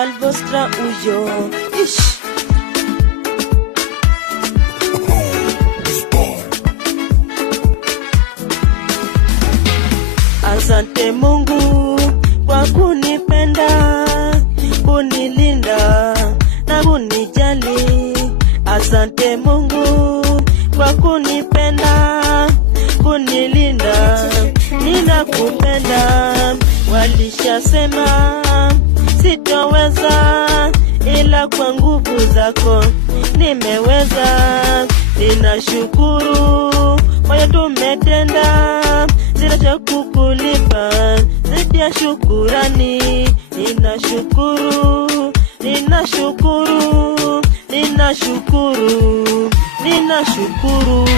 Alvostra huyo. Ish. Asante Mungu kwa kunipenda, kunilinda na kunijali. Asante Mungu kwa kunipenda, kunilinda. Ninakupenda, walishasema sitoweza, ila kwa nguvu zako nimeweza. Ninashukuru kwa yote umetenda, sina cha kukulipa zaidi ya shukurani. Ninashukuru, ninashukuru, ninashukuru, ninashukuru.